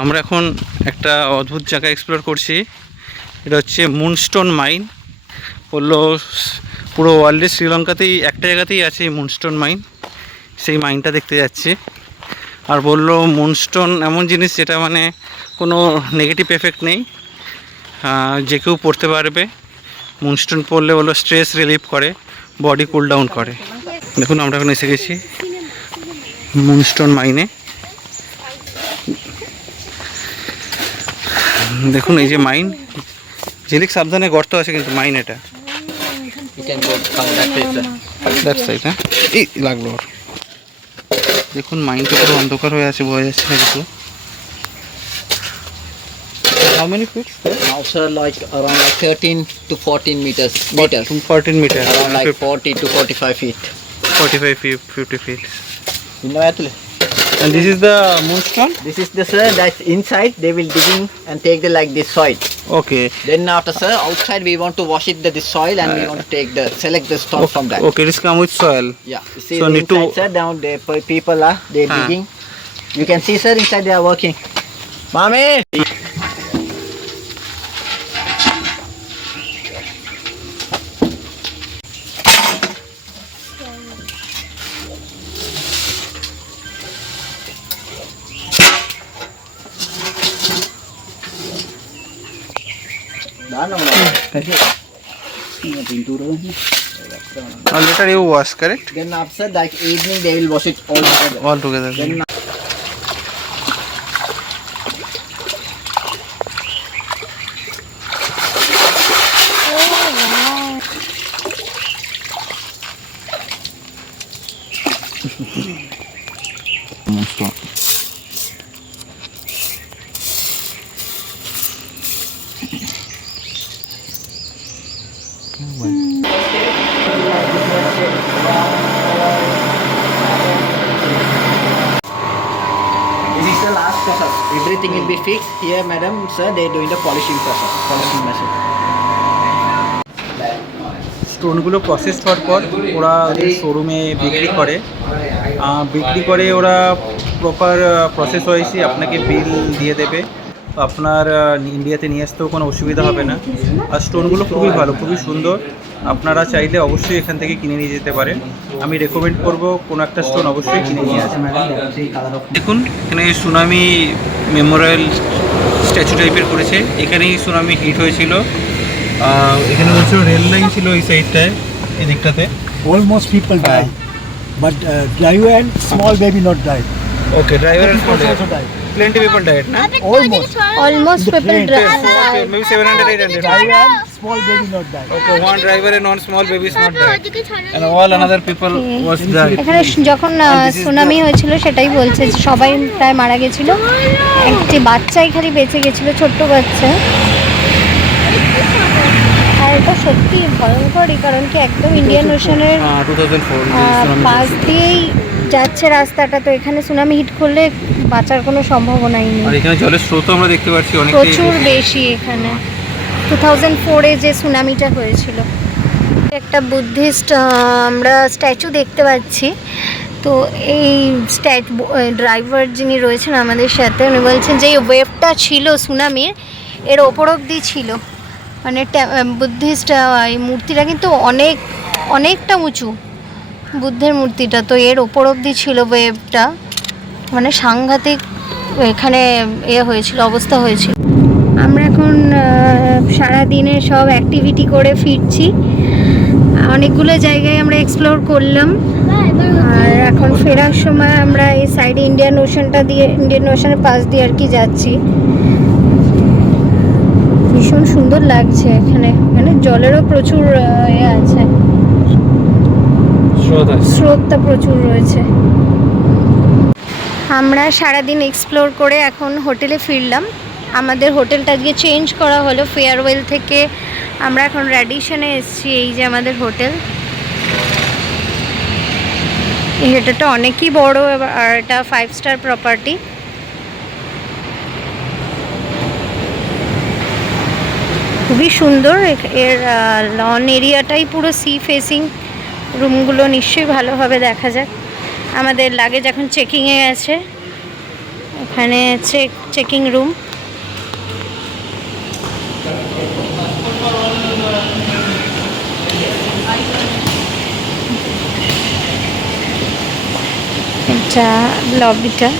আমরা এখন একটা অদ্ভুত জায়গা এক্সপ্লোর করছি। এটা হচ্ছে মুনস্টোন মাইন। বললো পুরো ওয়ার্ল্ডে শ্রীলঙ্কাতেই একটা জায়গাতেই আছে মুনস্টোন মাইন, সেই মাইনটা দেখতে যাচ্ছি। আর বললো মুনস্টোন এমন জিনিস যেটা মানে কোনো নেগেটিভ এফেক্ট নেই, যে কেউ পড়তে পারবে। মুনস্টোন পড়লে বললো স্ট্রেস রিলিফ করে, বডি কুল ডাউন করে। দেখুন আমরা এখন এসে গেছি মুনস্টোন মাইনে। দেখুন এই যে মাইন, ঝিলিক সাবধানে, গর্ত আছে কিন্তু মাইন এটা। এই লাগলো ওর। দেখুন মাইনটা পুরো অন্ধকার হয়ে আছে, বোঝা যাচ্ছে না কিছু। How many feet? Now, sir, like around like 13 to 14 meters. 14 meters. Around like 40 to 45 feet. 45 feet, 50 feet. And And this is the moonstone? this is the sir that's inside. They will digging and take the like this soil. Okay. Then after sir outside we want to wash it the soil and we want to take the select the stone from that. Okay, this come with soil. Yeah. You see So the need inside, to- sir down there people are they digging. You can see sir inside they are working. Mami. Later you wash, correct? Then after that evening they will wash it all together. All together. Then Moonstone. this is the last process. Everything will be fixed here, madam, sir. They are doing the polishing process, polishing machine. স্টোনগুলো process হওয়ার পর ওরা শোরুমে বিক্রি করে ওরা proper process ওয়াইজই আপনাকে বিল দিয়ে দেবে। তো আপনার ইন্ডিয়াতে নিয়ে আসতেও কোনো অসুবিধা হবে না। আর স্টোনগুলো খুবই ভালো, খুবই সুন্দর। আপনারা চাইলে অবশ্যই এখান থেকে কিনে নিয়ে যেতে পারেন। আমি রেকমেন্ড করব কোনো একটা স্টোন অবশ্যই কিনে নিয়ে আসবেন। দেখুন এখানে সুনামি মেমোরিয়াল স্ট্যাচু টাইপের করেছে। এখানেই সুনামি হিট হয়েছিল। এখানে বলছিল রেল লাইন ছিল এই সাইডটায়, এই দিকটাতে। Almost people died, but driver and small baby not died. Okay, driver and People also died. plenty people died, na? Almost The people plane. drive. Maybe 700, 800. Driver and small baby not died. Okay, one driver and one small baby is not died, and all another people was died. এখানে যখন tsunami হয়েছিল সেটাই বলছে যে সবাই প্রায় মারা গেছিল, একটি বাচ্চাই খালি বেঁচে গেছিল, ছোট্ট বাচ্চা। আর এটা সত্যি ভয়ঙ্করই, কারণ কি একদম ইন্ডিয়ান ওশানের 2004 পাশ দিয়েই যাচ্ছে রাস্তাটা। তো এখানে সুনামি হিট করলে বাঁচার কোনো সম্ভাবনাই নেই। আর এখানে জলের স্রোত আমরা দেখতে পাচ্ছি অনেক প্রচুর বেশি। এখানে 2004-এ যে সুনামিটা হয়েছিল। একটা বুদ্ধিস্ট আমরা স্ট্যাচু দেখতে পাচ্ছি। তো এই ড্রাইভার যিনি রয়েছেন আমাদের সাথে, উনি বলছেন যে এই ওয়েভটা ছিল সুনামির, এর ওপর অব্দি ছিল। মানে বুদ্ধিস্ট এই মূর্তিটা কিন্তু অনেকটা উঁচু, বুদ্ধের মূর্তিটা। তো এর ওপর অব্দি ছিল ওয়েভটা, মানে সাংঘাতিক এখানে হয়েছিল, অবস্থা হয়েছিল। আমরা এখন সারাদিনে সব অ্যাক্টিভিটি করে ফিরছি। অনেকগুলো জায়গায় আমরা এক্সপ্লোর করলাম। আর এখন ফেরার সময় আমরা এই সাইডে ইন্ডিয়ান ওশানের পাশ দিয়ে আর কি যাচ্ছি। ভীষণ সুন্দর লাগছে এখানে, মানে জলেরও প্রচুর আছে, স্রোতটা প্রচুর রয়েছে। আমরা সারাদিন এক্সপ্লোর করে এখন হোটেলে ফিরলাম। আমাদের হোটেলটা আজকে চেঞ্জ করা হলো, ফেয়ারওয়েল থেকে আমরা এখন র্যাডিশনে এসেছি। এই যে আমাদের হোটেল, এই হোটেলটা অনেকই বড়, আর এটা 5 স্টার প্রপার্টি। খুবই সুন্দর। এর লন এরিয়াটাই পুরো সি ফেসিং। রুমগুলো নিশ্চয়ই ভালোভাবে দেখা যাক। আমাদের লাগেজ এখন চেকিংয়ে আছে। এখানে চেকিং রুম। এটা লবিটা।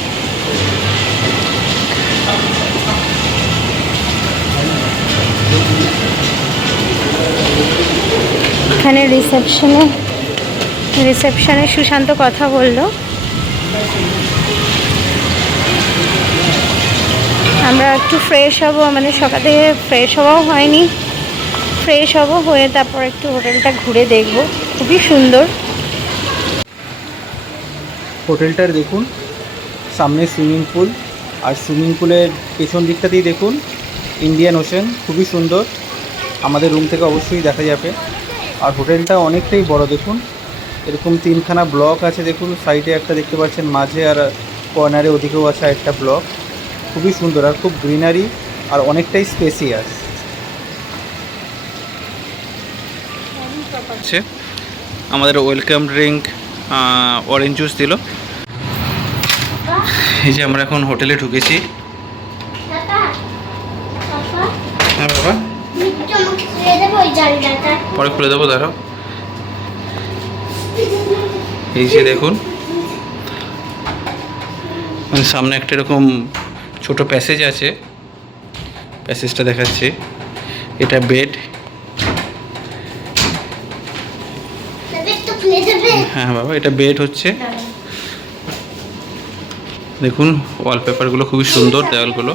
এখানে রিসেপশনে সুশান্ত কথা বললো। আমরা একটু ফ্রেশ হব, আমাদের সকালে ফ্রেশ হওয়াও হয়নি। ফ্রেশ হব, হয়ে তারপর একটু হোটেলটা ঘুরে দেখব। খুবই সুন্দর হোটেলটার দেখুন সামনে সুইমিং পুল, আর সুইমিং পুলের পেছন দিকটাতেই দেখুন ইন্ডিয়ান ওশেন, খুবই সুন্দর। আমাদের রুম থেকে অবশ্যই দেখা যাবে। আর হোটেলটা অনেকটাই বড়, দেখুন এরকম 3খানা ব্লক আছে। দেখুন সাইডে একটা দেখতে পাচ্ছেন, মাঝে আর কর্নারে ওদিকেও আছে একটা ব্লক। খুবই সুন্দর আর খুব গ্রিনারি আর অনেকটাই স্পেসিয়াস আছে। আমাদের ওয়েলকাম ড্রিঙ্ক অরেঞ্জ জুস দিল। এই যে আমরা এখন হোটেলে ঢুকেছি। হ্যাঁ বাবা, পরে খুলে দেবো, দাঁড়াও। এই যে দেখুন সামনে একটা এরকম ছোট প্যাসেজ আছে, প্যাসেজটা দেখাচ্ছি। এটা বেড, হ্যাঁ বাবা এটা বেড হচ্ছে। দেখুন ওয়ালপেপারগুলো খুবই সুন্দর, দেওয়ালগুলো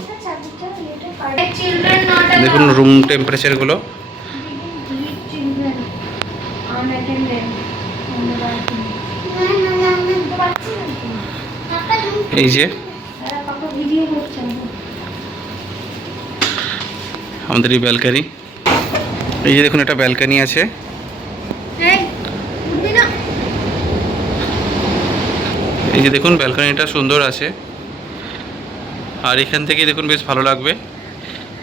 দেখুন, রুম টেম্পারেচারগুলো। এই যে আমাদের এই ব্যালকানি, এই যে দেখুন একটা ব্যালকানি আছে। এই যে দেখুন ব্যালকানিটা সুন্দর আছে। আর এখান থেকে দেখুন বেশ ভালো লাগবে।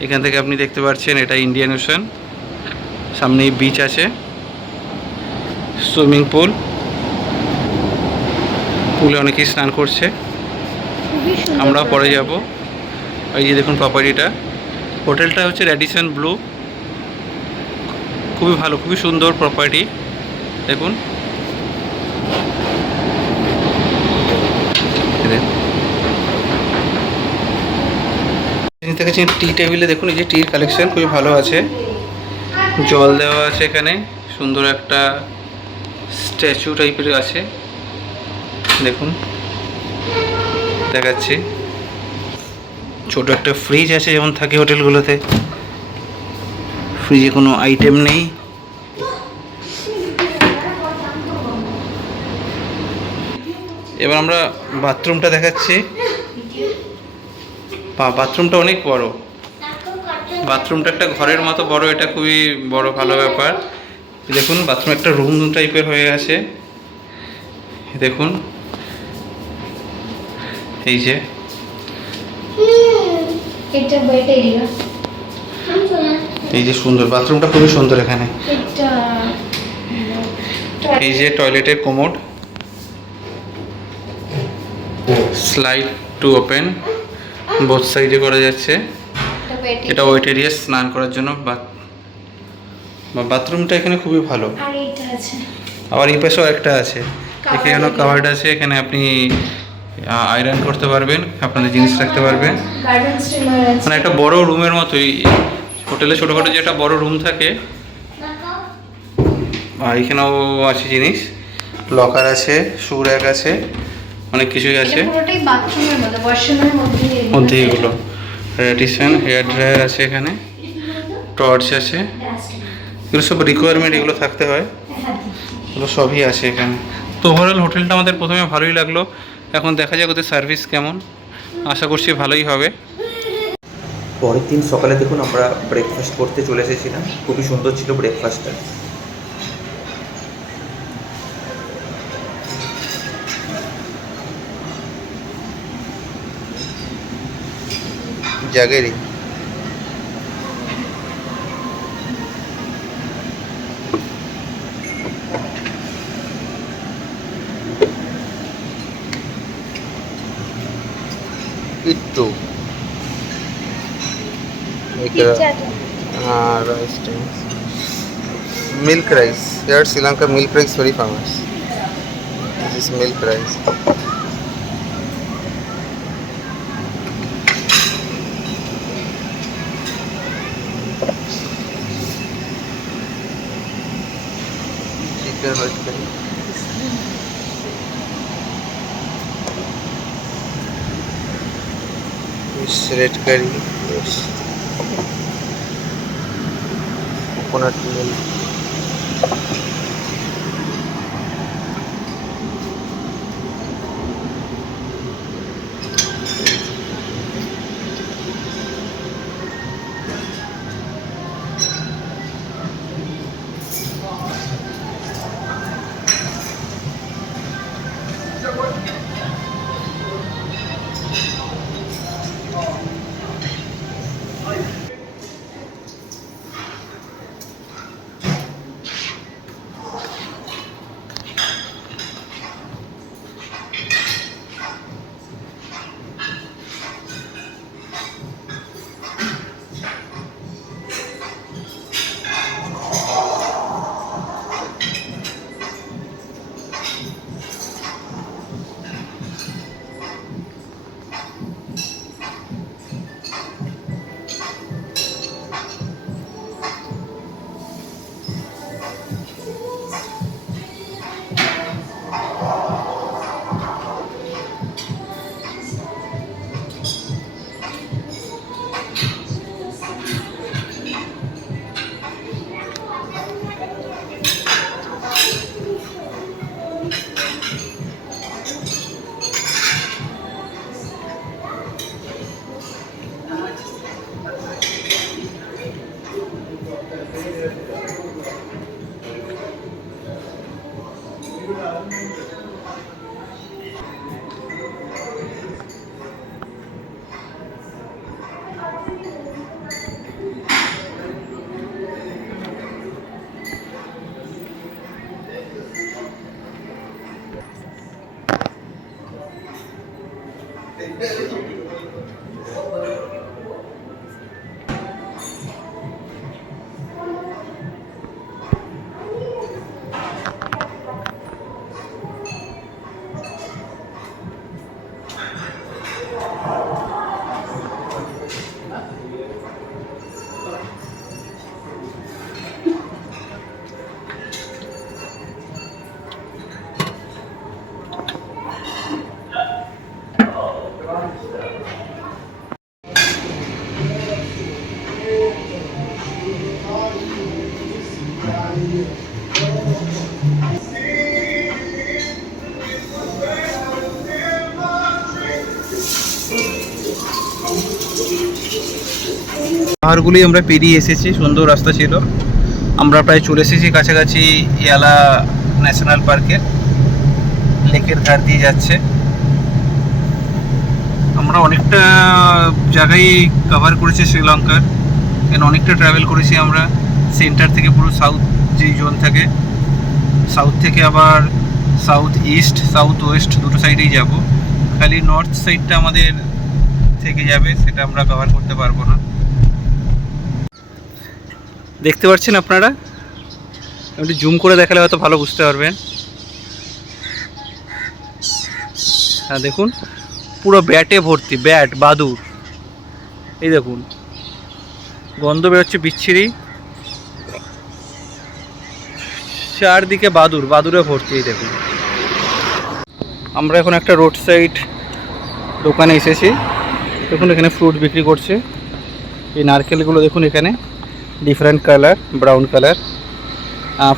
এখান থেকে আপনি দেখতে পাচ্ছেন এটা ইন্ডিয়ান ওশান, সামনেই বিচ আছে, সুইমিং পুল, পুলে অনেকেই স্নান করছে। আমরা পরে যাব। এই যে দেখুন প্রপার্টিটা, হোটেলটা হচ্ছে র্যাডিসন ব্লু, খুবই ভালো, খুবই সুন্দর প্রপার্টি। দেখুন টি টেবিলে দেখুন, এই যে টির কালেকশন খুবই ভালো আছে, জল দেওয়া আছে এখানে, সুন্দর একটা স্ট্যাচু টাইপের আছে। দেখুন দেখাচ্ছি, ছোট একটা ফ্রিজ আছে যেমন থাকে হোটেলগুলোতে। ফ্রিজে কোনো আইটেম নেই। এবার আমরা বাথরুমটা দেখাচ্ছি। বাথরুমটা অনেক বড়, বাথরুমটা একটা ঘরের মতো বড়, এটা খুবই বড় ভালো ব্যাপার। দেখুন বাথরুম একটা রুম টাইপের হয়ে আছে। দেখুন এই যে এই যে সুন্দর বাথরুমটা, খুবই সুন্দর। এখানে এই যে টয়লেটের commode, slide to open, both সাইডে করা যাচ্ছে। এটা ওয়েট এরিয়া, স্নান করার জন্য বাথরুমটা এখানে খুবই ভালো। আবার এই পাশেও একটা আছে, এখানেও কাভার্ড আছে। এখানে আপনি আয়রন করতে পারবেন, আপনাদের জিনিস রাখতে পারবেন। মানে একটা বড় রুমের মতোই, হোটেলে ছোটোখাটো যে একটা বড় রুম থাকে, আর এখানেও আছে জিনিস, লকার আছে, শু র্যাক আছে, অনেক কিছুই আছে মধ্যে। এগুলো রেডিসন হেয়ার ড্রায়ার আছে, এখানে টর্চ আছে, এগুলো সব রিকোয়ারমেন্ট, এগুলো থাকতে হয়, এগুলো সবই আছে এখানে। তো ওভারঅল হোটেলটা আমাদের প্রথমে ভালোই লাগলো। এখন দেখা যাক ওদের সার্ভিস কেমন, আশা করছি ভালোই হবে। পরের দিন সকালে দেখুন আমরা ব্রেকফাস্ট করতে চলে এসেছিলাম, খুবই সুন্দর ছিল ব্রেকফাস্টটা। Jaggery rice tanks. Milk rice. Here Sri Lanka milk rice very famous. This is milk rice. Chicken white curry. This red curry. Yes. Coconut milk. পাহাড়গুলি আমরা পেরিয়ে এসেছি, সুন্দর রাস্তা ছিল। আমরা প্রায় চলে এসেছি কাছাকাছি ইয়ালা ন্যাশনাল পার্কের, লেকের ধার দিয়ে যাচ্ছে। আমরা অনেকটা জায়গায় কভার করেছি শ্রীলঙ্কার, কেন অনেকটা ট্রাভেল করেছি আমরা সেন্টার থেকে পুরো সাউথ যেই জোন থাকে, সাউথ থেকে আবার সাউথ ইস্ট সাউথ ওয়েস্ট দুটো সাইডেই যাব। খালি নর্থ সাইডটা আমাদের থেকে যাবে, সেটা আমরা কভার করতে পারবো না। দেখতে পাচ্ছেন আপনারা, একটু জুম করে দেখালে হয়তো ভালো বুঝতে পারবেন। হ্যাঁ দেখুন, পুরো ব্যাটে ভর্তি, ব্যাট বাদুর। এই দেখুন গন্ধ বেরোচ্ছে বিচ্ছিরি, চারদিকে বাদুর, বাদুরে ভর্তি। এই দেখুন, আমরা এখন একটা রোড সাইড দোকানে এসেছি। দেখুন এখানে ফ্রুট বিক্রি করছে। এই নারকেলগুলো দেখুন এখানে different colour, brown colour.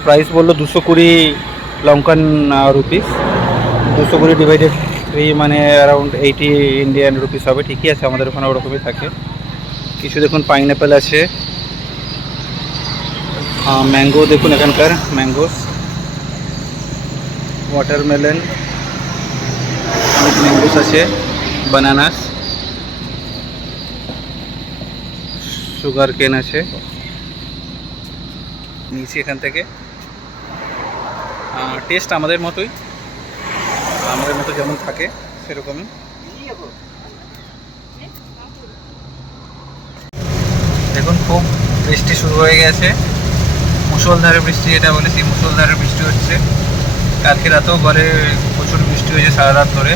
Price বললো 220 লঙ্কান রুপিস। 220 ডিভাইডেড 3 মানে অ্যারাউন্ড 80 ইন্ডিয়ান রুপিস হবে। ঠিকই আছে, আমাদের ওখানে ওরকমই থাকে। কিছু দেখুন পাইনঅ্যাপেল আছে, ম্যাঙ্গো দেখুন এখানকার ম্যাঙ্গোস, ওয়াটারমেলন, অনেক ম্যাঙ্গোস আছে, বানানাস, সুগার কেন আছে। নিয়েছি এখান থেকে। টেস্ট আমাদের মতোই, আমাদের মতো যেমন থাকে সেরকমই। দেখুন খুব বৃষ্টি শুরু হয়ে গেছে, মুষলধারে বৃষ্টি যেটা বলে সেই মুষলধারে বৃষ্টি হচ্ছে। কালকে রাতেও বলে প্রচুর বৃষ্টি হয়েছে সারা রাত ধরে।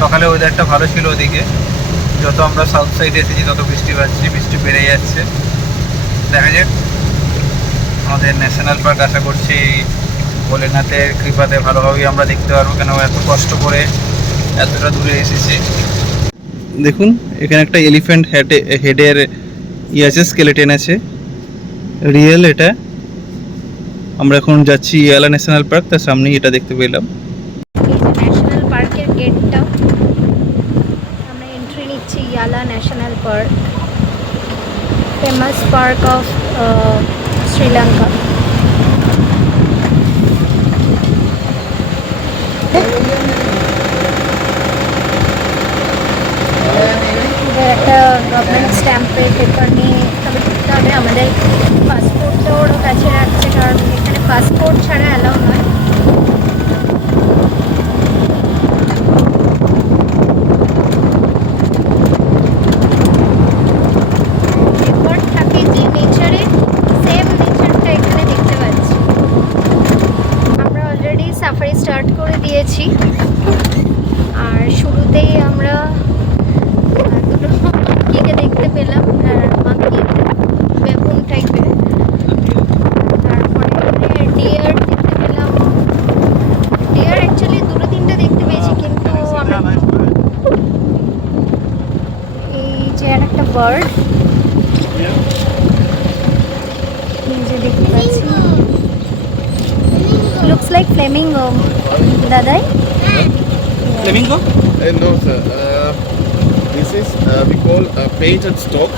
সকালে ওয়েদারটা ভালো ছিল ওদিকে, যত আমরা সাউথ সাইডে এসেছি তত বৃষ্টি পাচ্ছি, বৃষ্টি বেড়ে যাচ্ছে। দেখা যাক, আমাদের ন্যাশনাল পার্ক আশা করছি ভোলেনাথের কৃপাতে ভালোভাবেই আমরা দেখতে পারবো, কেন এত কষ্ট করে এতটা দূরে এসেছি। দেখুন এখানে একটা এলিফ্যান্ট হেডের আছে, স্কেলেটন আছে, রিয়েল এটা। আমরা এখন যাচ্ছি ইয়ালা ন্যাশনাল পার্ক, তার সামনেই এটা দেখতে পেলাম। ন্যাশনাল পার্কের গেটটা, আমরা এন্ট্রি নিচ্ছি Yala national park, famous park of Sri Lanka. একটা গভর্নমেন্ট স্ট্যাম্পের পেপার নিয়ে তবে ঢুকতে হবে। আমাদের পাসপোর্টটা ওরও কাছে রাখছে, কারণ এখানে পাসপোর্ট ছাড়া অ্যালাউ নয়। রেকর্ড থাকে যে নেচারে, সেম নেচারটা এখানে দেখতে পাচ্ছি। আমরা অলরেডি সাফারি স্টার্ট করে দিয়েছি, আর শুরুতেই আমরা দুটো মাংকিকে দেখতে পেলাম, মাংকি বেবুন টাইপের। তারপরে ডিয়ার দেখতে পেলাম। ডিয়ার অ্যাকচুয়ালি দুটো তিনটে দেখতে পেয়েছি, কিন্তু আমরা এই যে আর একটা বার্ড এই যে দেখতে পাচ্ছি, লুকস লাইক ফ্লেমিঙ্গো দাদাই। Flamengo? No, sir. This is we call painted stock.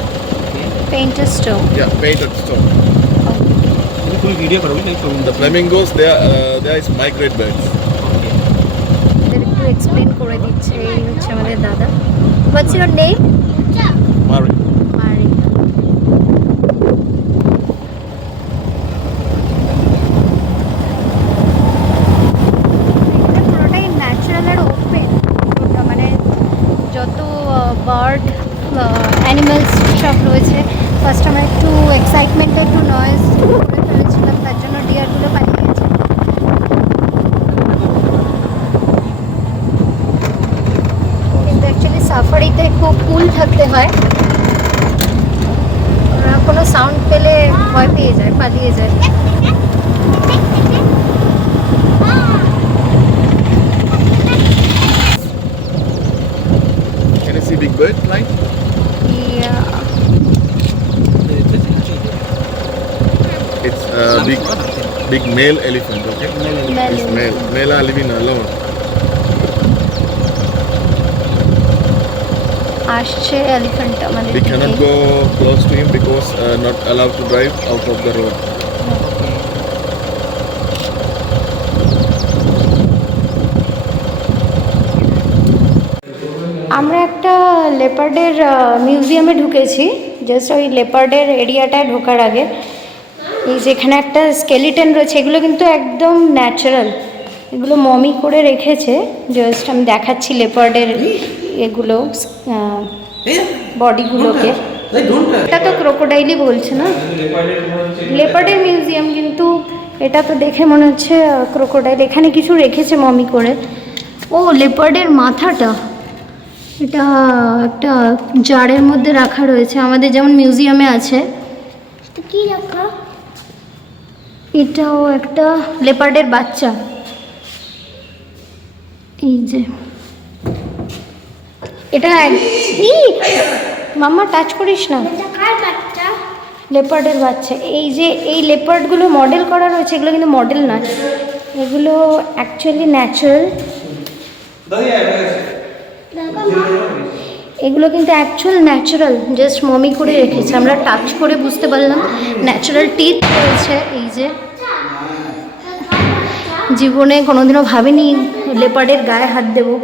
Painter stove. Yeah, painted stock. Full video করো না? The flamingos, they are migrate birds. এদের একটু এক্সপ্লেন করে দিচ্ছে। এই হচ্ছে আমাদের দাদা। What's your name? Mari. মারি। পুরোটাই ন্যাচারাল আর ওপেন, মানে যত বার্ড অ্যানিমালস সব রয়েছে। ফার্স্ট আমরা একটু এক্সাইটমেন্টে একটু নয়েজ করে ফেলেছিলাম, তার জন্য ডিয়ারগুলো পালিয়ে গেছে। কিন্তু অ্যাকচুয়ালি সাফারিতে খুব কুল থাকতে হয়, ওরা কোনো সাউন্ড পেলে ভয় পেয়ে যায়, পালিয়ে যায়। Can you see big bird flying? It's big male elephant. Okay. It's male. Male are living alone. আসছে এলিফ্যান্ট আমাদের We cannot দিকে। go close to him because not allowed to drive out of the road. আমরা একটা লেপার্ডের মিউজিয়ামে ঢুকেছি, just ওই লেপার্ডের এরিয়াটায় ঢোকার আগে। এই যেখানে একটা স্কেলিটন রয়েছে, এগুলো কিন্তু একদম ন্যাচারাল, এগুলো মমি করে রেখেছে। জাস্ট আমি দেখাচ্ছি লেপার্ডের এগুলো বডিগুলোকে। এটা তো ক্রোকোডাইলই বলছে না, লেপার্ডের মিউজিয়াম, কিন্তু এটা তো দেখে মনে হচ্ছে ক্রোকোডাইল। এখানে কিছু রেখেছে মমি করে। ও লেপার্ডের মাথাটা, এটা একটা জারের মধ্যে রাখা রয়েছে, আমাদের যেমন মিউজিয়ামে আছে। কি রাখা? এটাও একটা লেপার্ডের বাচ্চা। এই যে এটা মাম্মা টাচ করিস না, লেপার্ডের বাচ্চা। এই যে এই লেপার্ডগুলো মডেল করা রয়েছে, এগুলো কিন্তু মডেল নয়, এগুলো অ্যাকচুয়ালি ন্যাচারাল। এগুলো কিন্তু অ্যাকচুয়াল ন্যাচারাল, জাস্ট মমি করে রেখেছে। আমরা টাচ করে বুঝতে পারলাম ন্যাচারাল টিথ রয়েছে। এই যে জীবনে কোনোদিনও ভাবিনি লেপার্ডের গায়ে হাত দেবো,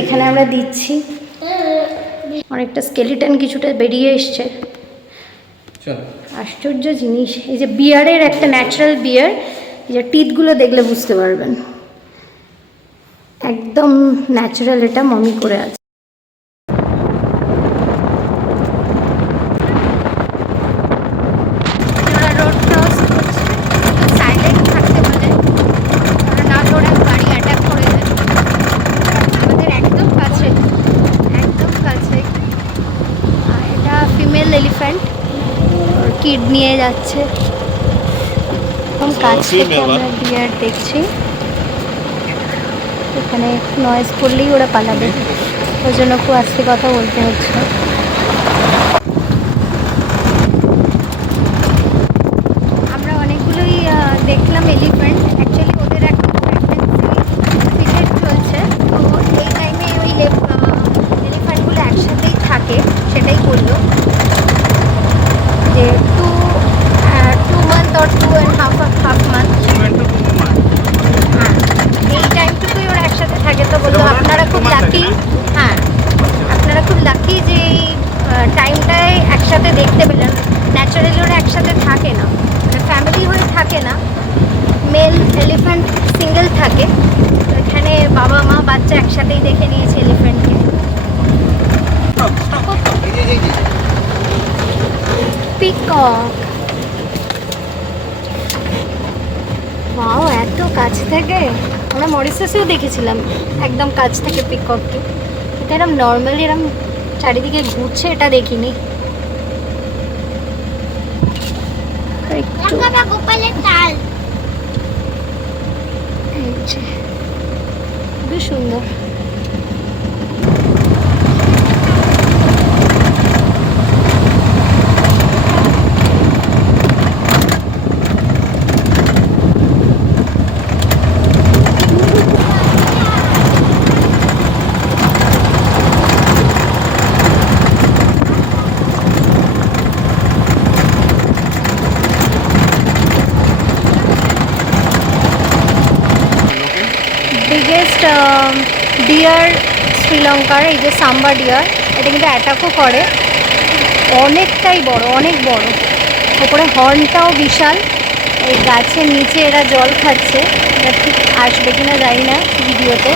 এখানে আমরা দিচ্ছি। অনেকটা স্কেলিটন কিছুটা বেরিয়ে এসছে, আশ্চর্য জিনিস। এই যে বিয়ারের একটা ন্যাচারাল বিয়ার, এই যে টিথগুলো দেখলে বুঝতে পারবেন একদম ন্যাচারাল, এটা মমি করে আছে। ফিমেল এলিফ্যান্ট, ওর কিড নিয়ে যাচ্ছে। কাছ থেকে আমরা ডিয়ার দেখছি, এখানে নয়েজ করলেই ওরা পালাবে, ওই জন্য খুব আস্তে কথা বলতে হচ্ছে। আমরা অনেকগুলোই দেখলাম এলিফ্যান্ট। অ্যাকচুয়ালি ওদের এখন পিরিয়ড চলছে, তো এই টাইমে ওই এলিফ্যান্টগুলো একসাথেই থাকে, সেটাই বললো যে 2 month or 2.5 month, হ্যাঁ এই টাইমটুকুই ওরা একসাথে থাকে। তো বললো আপনারা খুব লাকি, হ্যাঁ আপনারা খুব লাকি যে এই টাইমটায় একসাথে দেখতে পেলেন। ন্যাচারালি ওরা একসাথে থাকে না, মানে ফ্যামিলি হয়ে থাকে না, মেল এলিফ্যান্ট সিঙ্গেল থাকে। তো এখানে বাবা মা বাচ্চা একসাথেই দেখে নিয়েছে এলিফ্যান্টকে। পিকক, ওয়াও এত কাছ থেকে! আমরা মরিশাসেও দেখেছিলাম একদম কাছ থেকে পিকককে, এটা এরকম নর্মালি এরকম চারিদিকে ঘুরছে এটা দেখিনি। একটু এই যে, খুবই সুন্দর। বিগেস্ট ডিয়ার শ্রীলঙ্কার এই যে সাম্বা ডিয়ার, এটা কিন্তু অ্যাটাকও করে, অনেকটাই বড়, অনেক বড়, ওপরে হর্নটাও বিশাল। এই গাছের নিচে এরা জল খাচ্ছে, এটা ঠিক আসবে কিনা জানি না ভিডিওতে।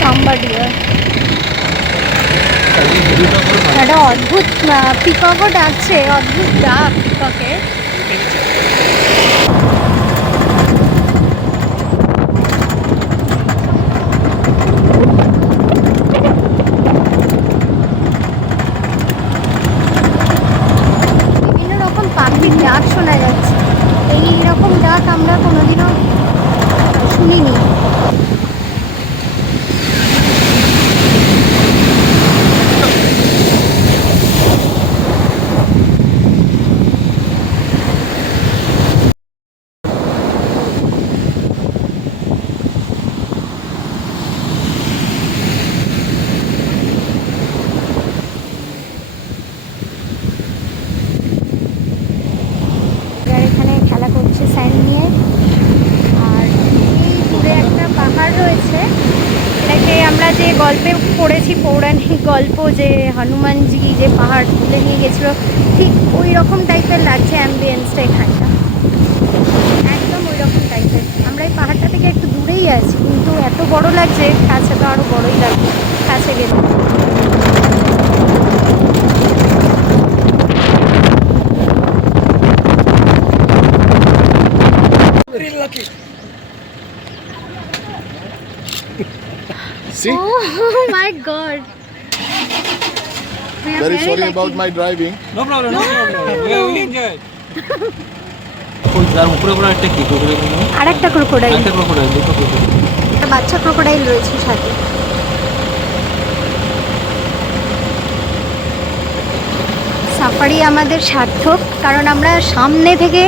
সাম্বা ডিয়ার, একটা অদ্ভুত পিককও ডাকছে, অদ্ভুত ডাক পিককের। পাখির ডাক শোনা যাচ্ছে, এই রকম ডাক আমরা কোনোদিনও শুনিনি। এখানে খেলা করছে স্যান্ড নিয়ে, আর এই দূরে একটা পাহাড় রয়েছে, এটাকে আমরা যে গল্পে পড়েছি, পৌরাণিক গল্প, যে হনুমানজি যে পাহাড় তুলে নিয়ে গেছিলো, ঠিক ওই রকম টাইপের লাগছে অ্যাম্বিয়েন্সটা এখানটা, একদম ওই রকম টাইপের। আমরা এই পাহাড়টা থেকে একটু দূরেই আছি, কিন্তু এত বড় লাগছে, কাছে তো আরও বড়ই লাগবে কাছে গেলে। See? Oh my god. We are Very sorry lucky. about my driving. No problem, no problem, we will enjoy. তার উপরে উপরে একটা কি ক্রোকোডাইল, আর একটা ক্রোকোডাইল, একটা ক্রোকোডাইল, দুটো ক্রোকোডাইল, একটা বাচ্চা ক্রোকোডাইল রয়েছে সাথে। সাফারি আমাদের সার্থক, কারণ আমরা সামনে থেকে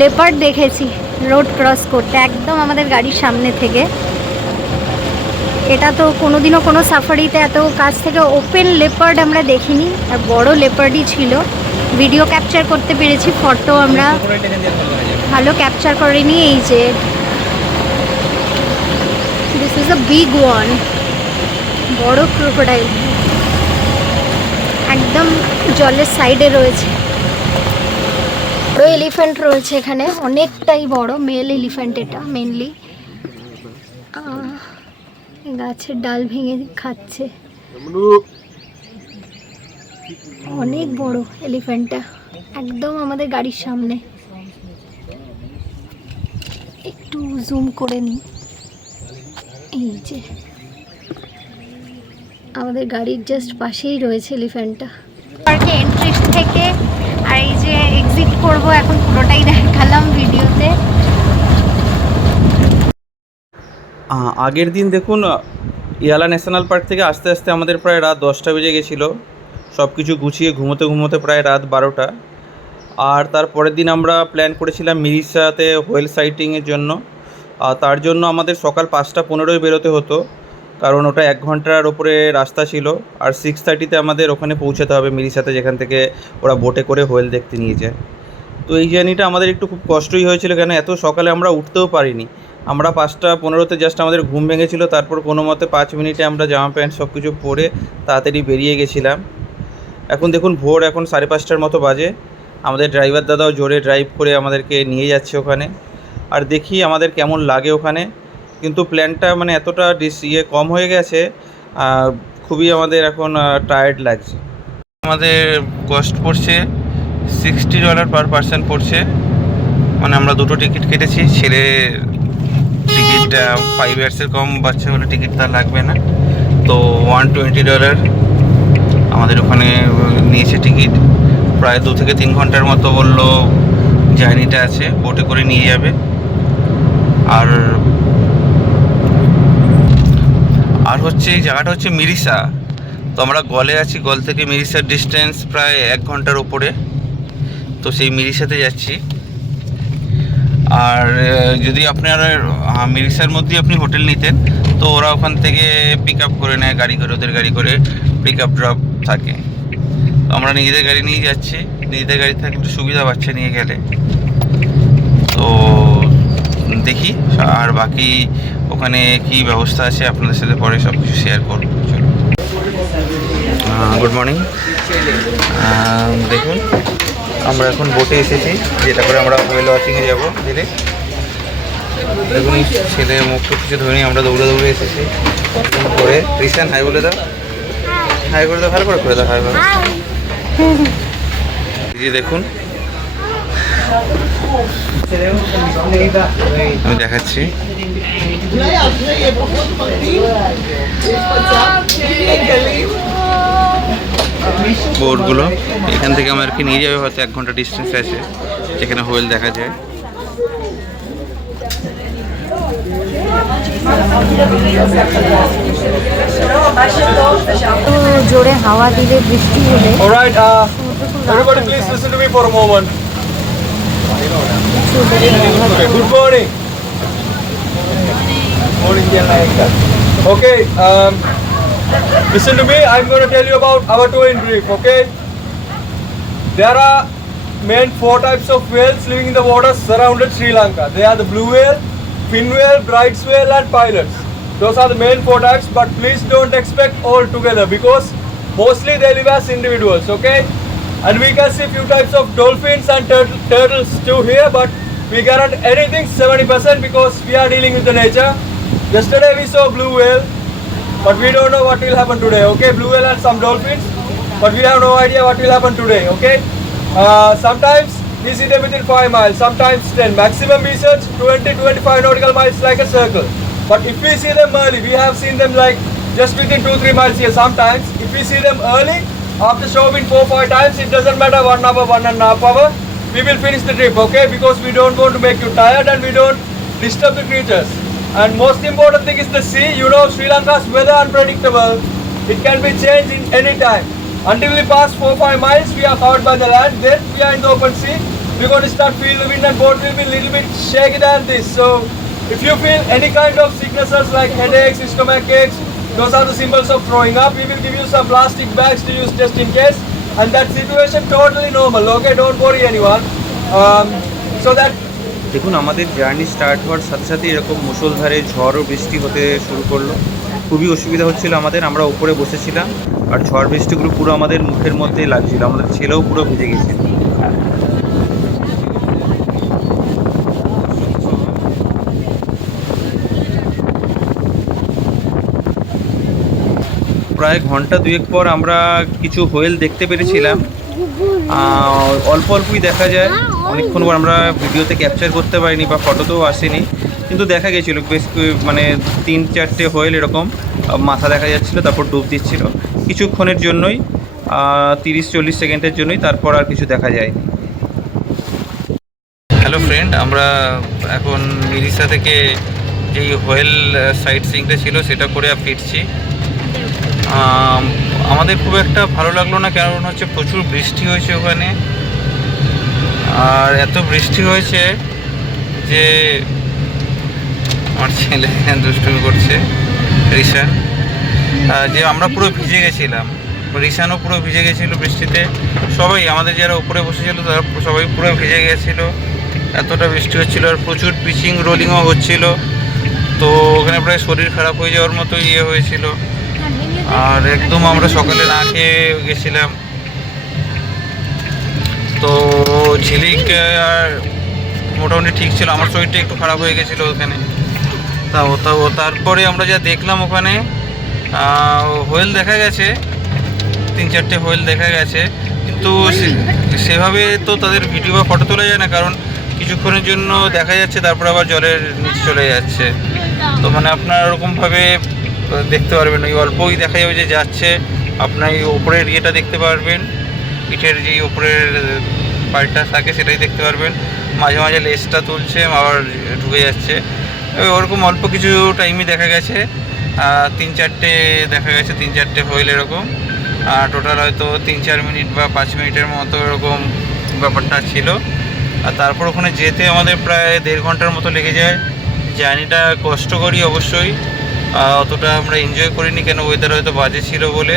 লেপার্ড দেখেছি রোড ক্রস করতে, একদম আমাদের গাড়ির সামনে থেকে। এটা তো কোনোদিনও কোনো সাফারিতে এত কাছ থেকে ওপেন লেপার্ড আমরা দেখিনি, আর বড় লেপার্ডই ছিল। ভিডিও ক্যাপচার করতে পেরেছি, ফটো আমরা ভালো ক্যাপচার করিনি। এই যে this is a big one, বড় ক্রোকোডাইল, একদম জলের সাইডে রয়েছে। বড় এলিফ্যান্ট রয়েছে এখানে, অনেকটাই বড়, মেল এলিফ্যান্ট এটা মেনলি। গাছের ডাল ভেঙে খাচ্ছে, অনেক বড় এলিফ্যান্টটা, একদম আমাদের গাড়ির সামনে। একটু জুম করে নিই, এই যে আমাদের গাড়ির জাস্ট পাশেই রয়েছে এলিফ্যান্টটা। পার্কে এন্ট্রি থেকে আর এই যে এক্সিট করব এখন পুরোটাই দেখালাম ভিডিওতে। আগের দিন দেখুন ইয়ালা ন্যাশনাল পার্ক থেকে আস্তে আস্তে আমাদের প্রায় রাত 10টা বেজে গেছিলো, সব কিছু গুছিয়ে ঘুমোতে ঘুমোতে প্রায় রাত 12টা। আর তার পরের দিন আমরা প্ল্যান করেছিলাম মিরিসাতে হোয়েল সাইটিংয়ের জন্য। তার জন্য আমাদের সকাল 5:15 বেরোতে হতো, কারণ ওটা 1 ঘন্টার ওপরে রাস্তা ছিল। আর 6:30-তে আমাদের ওখানে পৌঁছাতে হবে মিরিসাতে, যেখান থেকে ওরা বোটে করে হোয়েল দেখতে নিয়ে যায়। তো এই জার্নিটা আমাদের একটু খুব কষ্টই হয়েছিল, কেন এত সকালে আমরা উঠতেও পারিনি। আমরা 5:15-তে জাস্ট আমাদের ঘুম ভেঙেছিল, তারপর কোনো মতে 5 মিনিটে আমরা জামা প্যান্ট সব কিছু পরে তাড়াতাড়ি বেরিয়ে গেছিলাম। এখন দেখুন ভোর এখন 5:30টার মতো বাজে। আমাদের ড্রাইভার দাদাও জোরে ড্রাইভ করে আমাদেরকে নিয়ে যাচ্ছে ওখানে। আর দেখি আমাদের কেমন লাগে ওখানে। কিন্তু প্ল্যানটা মানে এতটা কম হয়ে গেছে, খুবই আমাদের এখন টায়ার্ড লাগছে। আমাদের কস্ট পড়ছে $60 পার পারসন পড়ছে, মানে আমরা দুটো টিকিট কেটেছি। ছেলে টিকিটটা 5 ইয়ার্সের কম বাচ্চা হলে টিকিট তার লাগবে না, তো $120 আমাদের ওখানে নিয়েছে টিকিট। প্রায় 2 থেকে 3 ঘন্টার মতো বললো জার্নিটা আছে, বোটে করে নিয়ে যাবে। আর হচ্ছে এই জায়গাটা হচ্ছে মিরিসা। তো আমরা গলে আছি, গল থেকে মিরিসার ডিস্টেন্স প্রায় 1 ঘন্টার উপরে। তো সেই মিরিসাতে যাচ্ছি। আর যদি আপনার মিরিসার মধ্যেই আপনি হোটেল নিতেন, তো ওরা ওখান থেকে পিক আপ করে নেয় গাড়ি করে, ওদের গাড়ি করে পিক আপ ড্রপ থাকে। তো আমরা নিজেদের গাড়ি নিয়ে যাচ্ছি, নিজেদের গাড়ি থাকলে একটু সুবিধা পাচ্ছে নিয়ে গেলে। তো দেখি আর বাকি ওখানে কি ব্যবস্থা আছে আপনাদের সাথে পরে সব কিছু শেয়ার করব। Good morning. দেখুন আমরা এখন বোটে এসেছি, যেটা করে আমরা হোয়েল ওয়াচিংয়ে যাবো ধীরে। দেখুন ছেলে মুখ কিছু ধরে আমরা দৌড়ে দৌড়ে এসেছি করে। রিসান হাই বলে দাও, হাই করে দাও, ভালো করে দাও, হাই ভালো। জি দেখুন আমি দেখাচ্ছি। বোটগুলো এখান থেকে আমাদেরকে নিয়ে যাবে, হয়তো 1 ঘন্টা ডিস্টেন্স আছে যেখানে হোয়েল দেখা যায়। জোরে হাওয়া দিলে বৃষ্টি হলে Alright, everybody please listen to me for a moment. Okay, good morning. Morning, okay, listen to me. I'm going to tell you about our tour in brief, okay? There are main 4 types of whales living in the waters surrounded Sri Lanka. They are the blue whale, fin whale, bright whale and pilots. Those are the main 4 types, but please don't expect all together because mostly they live as individuals, okay? And we can see few types of dolphins and turtles too here, but we guarantee anything 70% because we are dealing with the nature. Yesterday we saw blue whale, but we don't know what will happen today, okay? Blue whale and some dolphins, but we have no idea what will happen today, okay? Sometimes we see them within 5 miles, sometimes 10. Maximum we search 20-25 nautical miles like a circle. But if we see them early, we have seen them like just within 2-3 miles here sometimes. If we see them early, after showing 4-5 times, it doesn't matter 1 hour, 1.5 hour, we will finish the trip, okay? Because we don't want to make you tired and we don't disturb the creatures. And most important thing is the sea. You know Sri Lanka's weather unpredictable. It can be changed in any time. Until we pass 4-5 miles, we are covered by the land. Then we are in the open sea. We're going to start feel the wind and boat will be a little bit shaky than this. So if you feel any kind of sicknesses like headaches, stomach aches, those are the symbols of throwing up. We will give you some plastic bags to use just in case. And that situation totally normal, okay? Don't worry anyone. So that দেখুন আমাদের journey start হওয়ার সাথে সাথে এরকম মুষলধারে ঝড় ও বৃষ্টি হতে শুরু করলো। খুবই অসুবিধা হচ্ছিল আমাদের। আমরা উপরে বসেছিলাম আর ঝড় বৃষ্টিগুলো পুরো আমাদের মুখের মধ্যেই লাগছিল, আমাদের ছেলেও পুরো ভিজে গেছিল। প্রায় ঘন্টা 2 পর আমরা কিছু হোয়েল দেখতে পেরেছিলাম। অল্প অল্পই দেখা যায়, অনেকক্ষণ পর আমরা ভিডিওতে ক্যাপচার করতে পারিনি বা ফটোতেও আসেনি, কিন্তু দেখা গেছিলো বেশ মানে 3-4টে হোয়েল এরকম মাথা দেখা যাচ্ছিলো, তারপর ডুব দিচ্ছিল কিছুক্ষণের জন্যই, 30-40 সেকেন্ডের জন্যই, তারপর আর কিছু দেখা যায়নি। হ্যালো ফ্রেন্ড, আমরা এখন মিরিসা থেকে যেই হোয়েল সাইট সিইংটা ছিল সেটা করে ফিরছি। আমাদের খুব একটা ভালো লাগলো না, কারণ হচ্ছে প্রচুর বৃষ্টি হয়েছে ওখানে, আর এত বৃষ্টি হয়েছে যে আমার ছেলে দুষ্টুমি করছে রিশান, যে আমরা পুরো ভিজে গেছিলাম, রিশানও পুরো ভিজে গেছিলো বৃষ্টিতে, সবাই আমাদের যারা উপরে বসেছিল তারা সবাই পুরো ভিজে গেছিলো, এতটা বৃষ্টি হচ্ছিলো, আর প্রচুর পিচিং রোলিংও হচ্ছিলো, তো ওখানে প্রায় শরীর খারাপ হয়ে যাওয়ার মতো হয়েছিল। আর একদম আমরা সকালে না খেয়ে গেছিলাম, তো ঝিলিক আর মোটামুটি ঠিক ছিল, আমার শরীরটা একটু খারাপ হয়ে গেছিলো ওখানে। তারপরে আমরা যা দেখলাম ওখানে হোয়েল দেখা গেছে, 3-4টে হোয়েল দেখা গেছে, কিন্তু সেভাবে তো তাদের ভিডিও বা ফটো তোলা যায় না, কারণ কিছুক্ষণের জন্য দেখা যাচ্ছে তারপর আবার জলের নিচে চলে যাচ্ছে, তো মানে আপনার ওরকমভাবে দেখতে পারবেন, ওই অল্পই দেখা যাবে যে যাচ্ছে, আপনার এই ওপরের ইয়েটা দেখতে পারবেন, পিঠের যেই ওপরের পার্টটা থাকে সেটাই দেখতে পারবেন, মাঝে মাঝে লেজটা তুলছে আবার ঢুকে যাচ্ছে, ওরকম অল্প কিছু টাইমই দেখা গেছে, 3-4টে দেখা গেছে, 3-4টে হোয়েল এরকম, টোটাল হয়তো 3-4 মিনিট বা 5 মিনিটের মতো এরকম ব্যাপারটা ছিল। আর তারপর ওখানে যেতে আমাদের প্রায় 1.5 ঘন্টার মতো লেগে যায়। জার্নিটা কষ্টকরই অবশ্যই, অতটা আমরা এনজয় করিনি, কেন ওয়েদার হয়তো বাজে ছিল বলে।